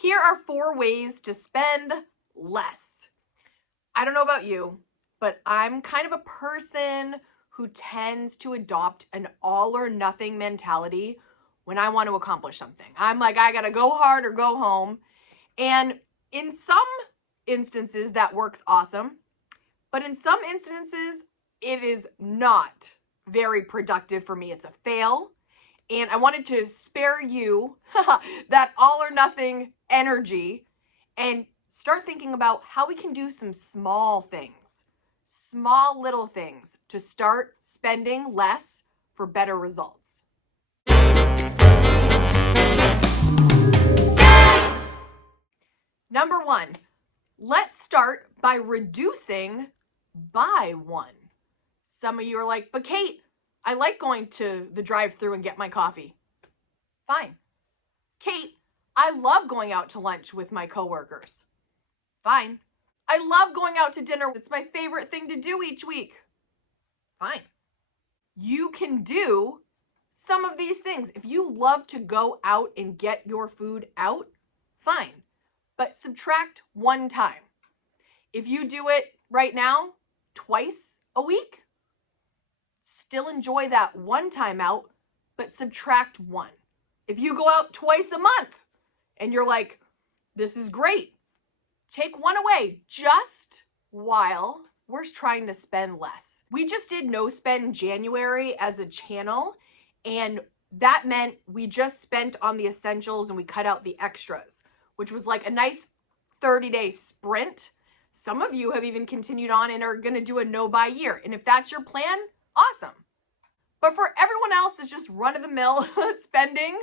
Here are 4 ways to spend less. I don't know about you, but I'm kind of a person who tends to adopt an all or nothing mentality when I want to accomplish something. I'm like, I gotta go hard or go home. And in some instances, that works awesome. But in some instances, it is not very productive for me. It's a fail. And I wanted to spare you that all or nothing energy and start thinking about how we can do some small things, small little things to start spending less for better results. Number 1, let's start by reducing by 1. Some of you are like, but Kate, I like going to the drive-thru and get my coffee. Fine. Kate, I love going out to lunch with my coworkers. Fine. I love going out to dinner. It's my favorite thing to do each week. Fine. You can do some of these things. If you love to go out and get your food out, fine. But subtract 1 time. If you do it right now, twice a week, still enjoy that 1 time out, but subtract 1. If you go out twice a month and you're like, this is great, take 1 away just while we're trying to spend less. We just did No Spend January as a channel, and that meant we just spent on the essentials and we cut out the extras, which was like a nice 30-day sprint. Some of you have even continued on and are gonna do a no buy year. And if that's your plan, awesome. But for everyone else that's just run-of-the-mill spending,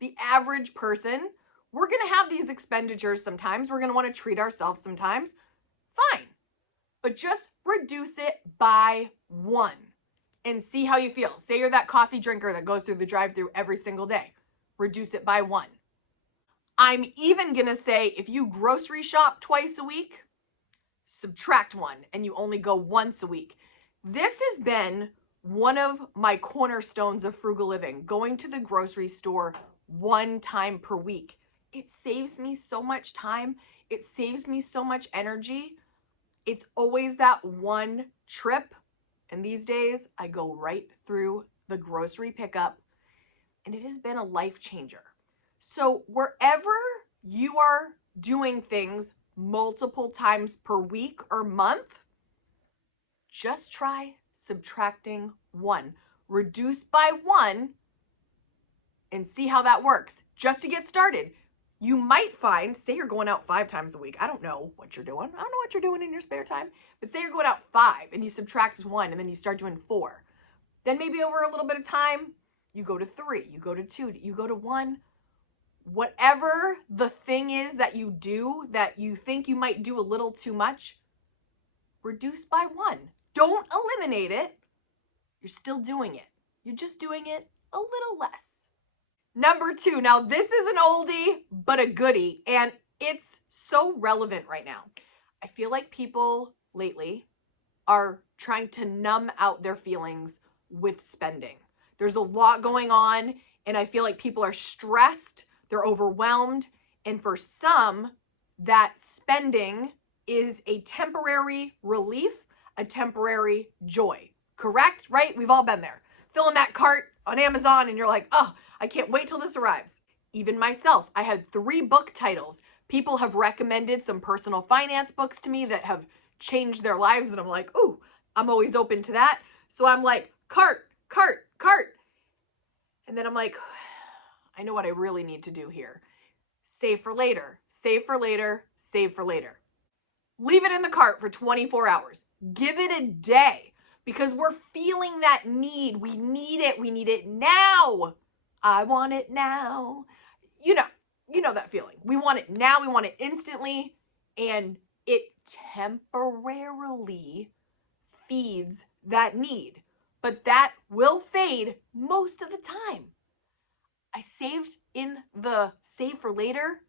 the average person, we're gonna have these expenditures sometimes. We're gonna wanna treat ourselves sometimes. Fine. But just reduce it by 1 and see how you feel. Say you're that coffee drinker that goes through the drive-thru every single day. Reduce it by 1. I'm even gonna say if you grocery shop twice a week, subtract 1 and you only go once a week. This has been one of my cornerstones of frugal living, going to the grocery store 1 time per week. It saves me so much time. It saves me so much energy. It's always that 1 trip. And these days I go right through the grocery pickup, and it has been a life changer. So wherever you are doing things multiple times per week or month, just try subtracting 1. Reduce by 1 and see how that works. Just to get started, you might find, say you're going out 5 times a week. I don't know what you're doing. I don't know what you're doing in your spare time, but say you're going out 5 and you subtract 1 and then you start doing 4. Then maybe over a little bit of time, you go to 3, you go to 2, you go to 1. Whatever the thing is that you do that you think you might do a little too much, reduce by 1. Don't eliminate it. You're still doing it. You're just doing it a little less. Number 2. Now this is an oldie, but a goodie, and it's so relevant right now. I feel like people lately are trying to numb out their feelings with spending. There's a lot going on, and I feel like people are stressed, they're overwhelmed, and for some, that spending is a temporary relief, a temporary joy. Correct? Right? We've all been there. Filling that cart on Amazon and you're like, oh, I can't wait till this arrives. Even myself, I had 3 book titles. People have recommended some personal finance books to me that have changed their lives, and I'm like, ooh, I'm always open to that. So I'm like, cart, cart, cart. And then I'm like, I know what I really need to do here. Save for later, save for later, save for later. Leave it in the cart for 24 hours. Give it a day, because we're feeling that need. We need it. We need it now. I want it now. You know that feeling. We want it now. We want it instantly. And it temporarily feeds that need. But that will fade most of the time. I saved in the save for later.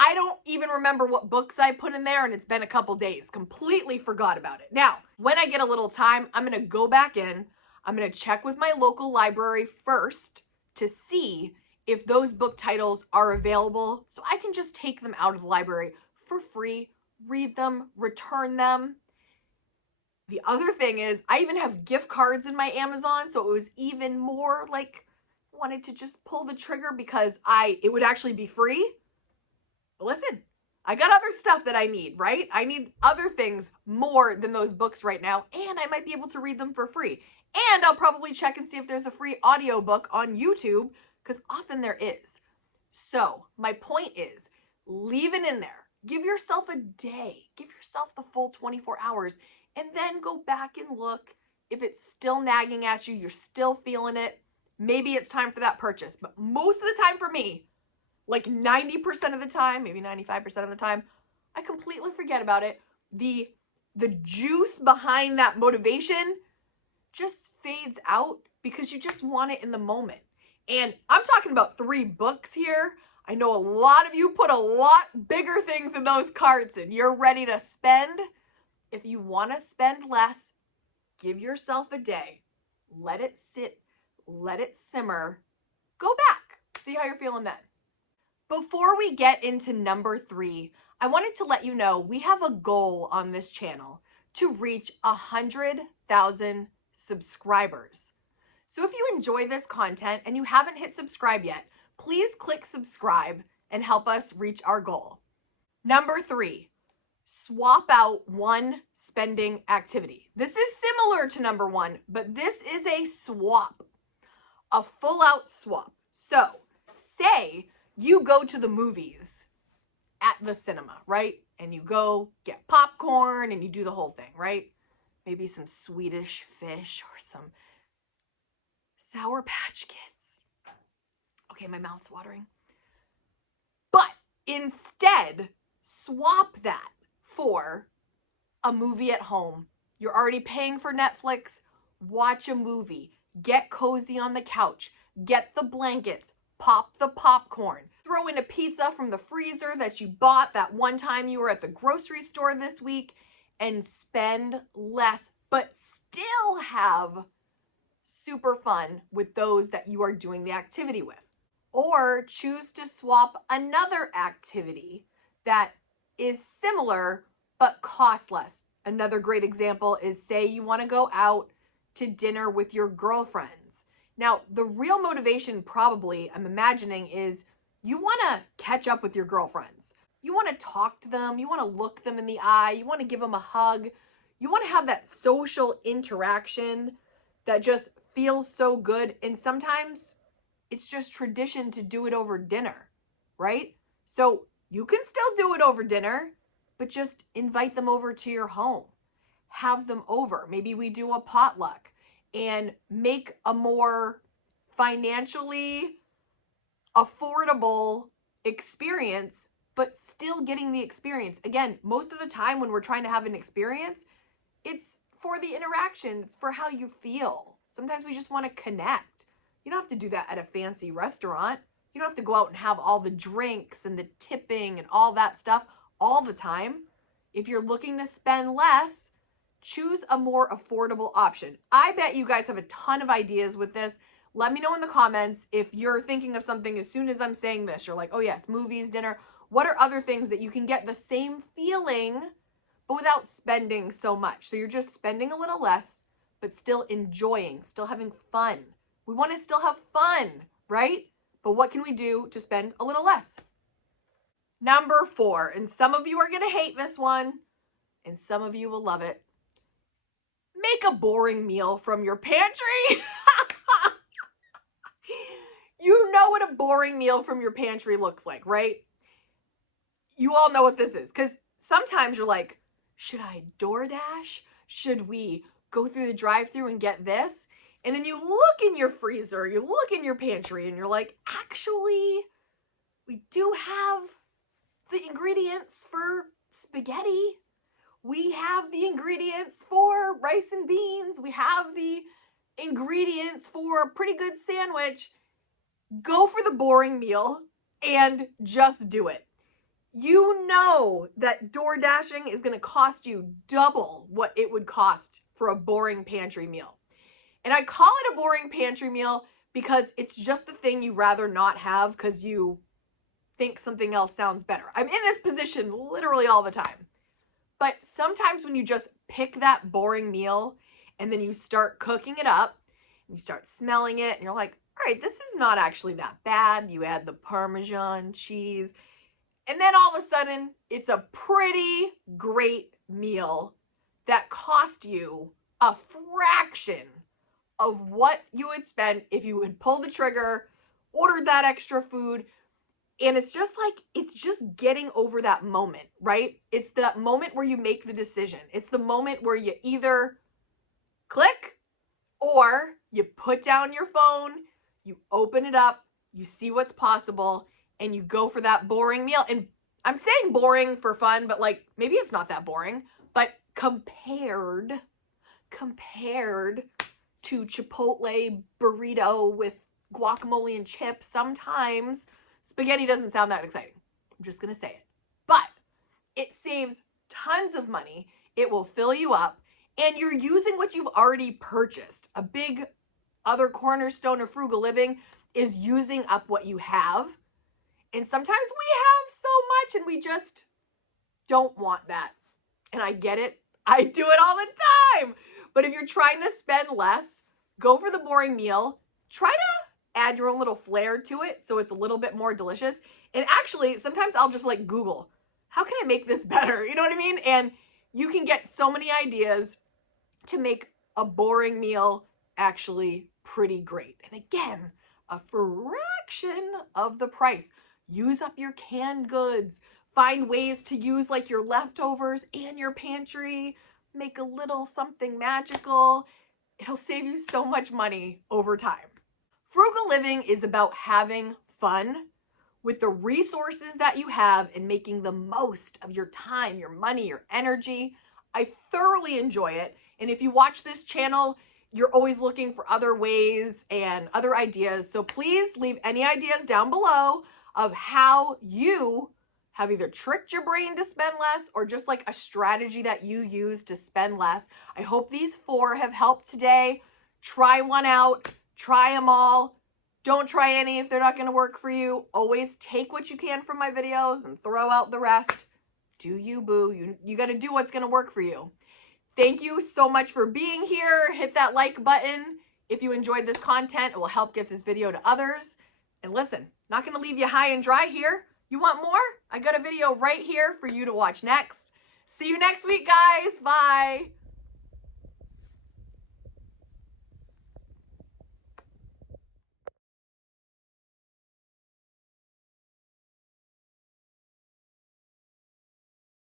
I don't even remember what books I put in there, and it's been a couple days. Completely forgot about it. Now, when I get a little time, I'm going to go back in. I'm going to check with my local library first to see if those book titles are available so I can just take them out of the library for free, read them, return them. The other thing is I even have gift cards in my Amazon, so it was even more like wanted to just pull the trigger because it would actually be free. But listen, I got other stuff that I need, right? I need other things more than those books right now, and I might be able to read them for free. And I'll probably check and see if there's a free audiobook on YouTube, because often there is. So my point is, leave it in there. Give yourself a day. Give yourself the full 24 hours, and then go back and look. If it's still nagging at you, you're still feeling it, maybe it's time for that purchase. But most of the time for me, like 90% of the time, maybe 95% of the time, I completely forget about it. The juice behind that motivation just fades out because you just want it in the moment. And I'm talking about 3 books here. I know a lot of you put a lot bigger things in those carts and you're ready to spend. If you want to spend less, give yourself a day. Let it sit, let it simmer. Go back. See how you're feeling then. Before we get into number 3, I wanted to let you know we have a goal on this channel to reach 100,000 subscribers. So if you enjoy this content and you haven't hit subscribe yet, please click subscribe and help us reach our goal. Number 3, swap out one spending activity. This is similar to number 1, but this is a swap, a full out swap. So say you go to the movies at the cinema, right? And you go get popcorn and you do the whole thing, right? Maybe some Swedish fish or some Sour Patch Kids. Okay, my mouth's watering. But instead, swap that for a movie at home. You're already paying for Netflix. Watch a movie. Get cozy on the couch. Get the blankets. Pop the popcorn. Throw in a pizza from the freezer that you bought that one time you were at the grocery store this week, and spend less, but still have super fun with those that you are doing the activity with. Or choose to swap another activity that is similar but costs less. Another great example is, say you want to go out to dinner with your girlfriends. Now, the real motivation probably, I'm imagining, is you want to catch up with your girlfriends. You want to talk to them. You want to look them in the eye. You want to give them a hug. You want to have that social interaction that just feels so good. And sometimes it's just tradition to do it over dinner, right? So you can still do it over dinner, but just invite them over to your home. Have them over. Maybe we do a potluck and make a more financially affordable experience, but still getting the experience. Again, most of the time when we're trying to have an experience, it's for the interaction. It's for how you feel. Sometimes we just want to connect. You don't have to do that at a fancy restaurant. You don't have to go out and have all the drinks and the tipping and all that stuff all the time. If you're looking to spend less, choose a more affordable option. I bet you guys have a ton of ideas with this. Let me know in the comments if you're thinking of something as soon as I'm saying this. You're like, oh yes, movies, dinner. What are other things that you can get the same feeling, but without spending so much? So you're just spending a little less, but still enjoying, still having fun. We want to still have fun, right? But what can we do to spend a little less? Number 4, and some of you are going to hate this one, and some of you will love it. Make a boring meal from your pantry. You know what a boring meal from your pantry looks like, right? You all know what this is, because sometimes you're like, should I DoorDash? Should we go through the drive-thru and get this? And then you look in your freezer, you look in your pantry, and you're like, actually, we do have the ingredients for spaghetti. We have the ingredients for rice and beans. We have the ingredients for a pretty good sandwich. Go for the boring meal and just do it. You know that door dashing is going to cost you double what it would cost for a boring pantry meal. And I call it a boring pantry meal because it's just the thing you rather not have because you think something else sounds better. I'm in this position literally all the time. But sometimes when you just pick that boring meal and then you start cooking it up, you start smelling it, and you're like, all right, this is not actually that bad. You add the Parmesan cheese, and then all of a sudden, it's a pretty great meal that cost you a fraction of what you would spend if you would pull the trigger, ordered that extra food. And it's just like, it's just getting over that moment, right? It's that moment where you make the decision. It's the moment where you either click or you put down your phone, you open it up, you see what's possible, and you go for that boring meal. And I'm saying boring for fun, but like maybe it's not that boring, but compared to Chipotle burrito with guacamole and chips, sometimes spaghetti doesn't sound that exciting. I'm just going to say it. But it saves tons of money. It will fill you up, and you're using what you've already purchased. A big other cornerstone of frugal living is using up what you have. And sometimes we have so much and we just don't want that. And I get it. I do it all the time. But if you're trying to spend less, go for the boring meal. Try to add your own little flair to it so it's a little bit more delicious. And actually, sometimes I'll just like Google, how can I make this better? You know what I mean? And you can get so many ideas to make a boring meal actually pretty great. And again, a fraction of the price. Use up your canned goods. Find ways to use like your leftovers and your pantry. Make a little something magical. It'll save you so much money over time. Frugal living is about having fun with the resources that you have and making the most of your time, your money, your energy. I thoroughly enjoy it. And if you watch this channel, you're always looking for other ways and other ideas. So please leave any ideas down below of how you have either tricked your brain to spend less or just like a strategy that you use to spend less. I hope these 4 have helped today. Try one out. Try them all. Don't try any if they're not going to work for you. Always take what you can from my videos and throw out the rest. Do you, boo. You got to do what's going to work for you. Thank you so much for being here. Hit that like button. If you enjoyed this content, it will help get this video to others. And listen, not going to leave you high and dry here. You want more? I got a video right here for you to watch next. See you next week, guys. Bye.